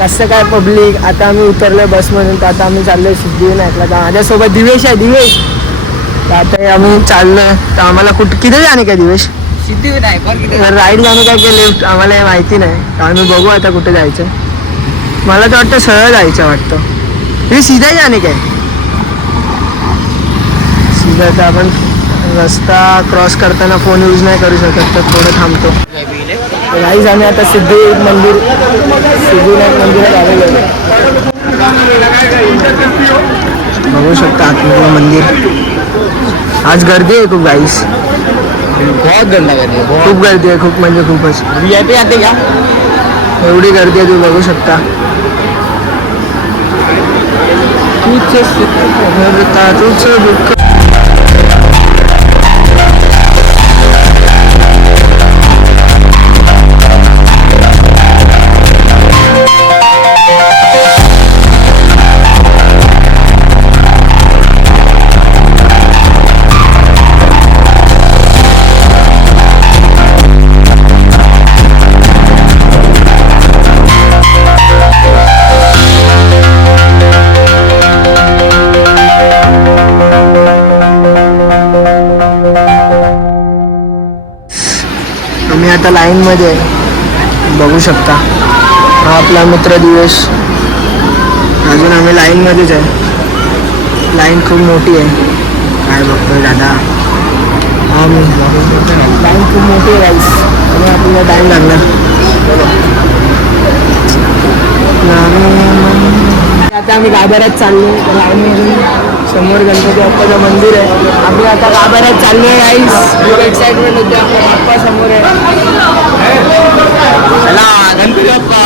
कसं काय पब्लिक आता आम्ही उतरलोय बसमधून तर आता आम्ही चाललोय सिद्धिविनायकला तर माझ्यासोबत दिवेश आहे दिवेश. तर आता आम्ही चाललोय. तर आम्हाला कुठं किती जाणे काय दिवेश? राईड जाणं काय की लिफ्ट आम्हाला माहिती नाही. तर आम्ही बघू आता कुठे जायचं. मला तर वाटतं सरळ जायचं वाटतं. हे सीधा जाणे काय? सीधा तर आपण रस्ता क्रॉस करताना फोन यूज नाही करू शकत तर थोडं थांबतो. राईज आम्ही आता सिद्धी मंदिर सिद्धिविनायक मंदिरात आलेलो आहे. बघू शकता आतमधलं मंदिर। आज गर्दी आहे खूप गाईस बहुत गंदा दिया बहुत। खूप गर्दी आहे खूप म्हणजे खूपच वी आई पी आते क्या? एवढी गर्दी आहे तुम्ही बघू शकता भरता तुझं दुःख आम्ही आता लाईनमध्ये आहे बघू शकता हा आपला मित्र दिवस अजून आम्ही लाईनमध्येच आहे लाईन खूप मोठी आहे काय बघतोय दादा आम्ही लाईन खूप मोठी आहे गाईस आणि आपल्याला टाईम लागला आता आम्ही गाभाऱ्यात चाललो लाईनमधून समोर गणपती बाप्पाचं मंदिर आहे. आम्ही आता गाभाऱ्यात चाललो आहे आईस एक्साइटमेंट होते आपल्या बाप्पा समोर आहे. गणपती बाप्पा.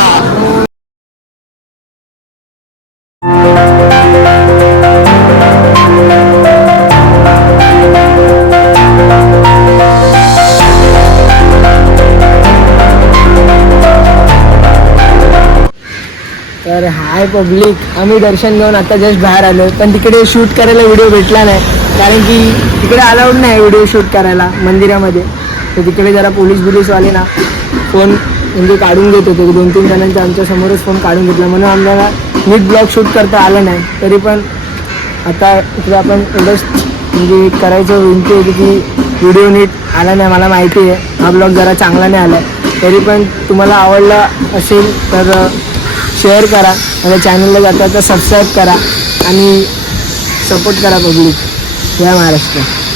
तर हाय पब्लिक आम्ही दर्शन घेऊन आता जस्ट बाहेर आलो पण तिकडे शूट करायला व्हिडिओ भेटला नाही. कारण की तिकडे अलाउड नाही व्हिडिओ शूट करायला मंदिरामध्ये. तर तिकडे जरा पोलीस बिलीसवाले ना फोन म्हणजे काढून घेत होते. दोन तीन जणांचा आमच्या समोरच फोन काढून घेतला. म्हणून आम्हाला नीट ब्लॉग शूट करता आलं नाही. तरी पण आता इकडे आपण एवढंच म्हणजे करायचं विनंती होती की व्हिडिओ नीट आला नाही मला माहिती आहे. हा ब्लॉग जरा चांगला नाही आला तरी पण तुम्हाला आवडला असेल तर शेअर करा. माझ्या चॅनलला जाता तर सबस्क्राईब करा. आणि सपोर्ट करा पब्लिक जय महाराष्ट्र.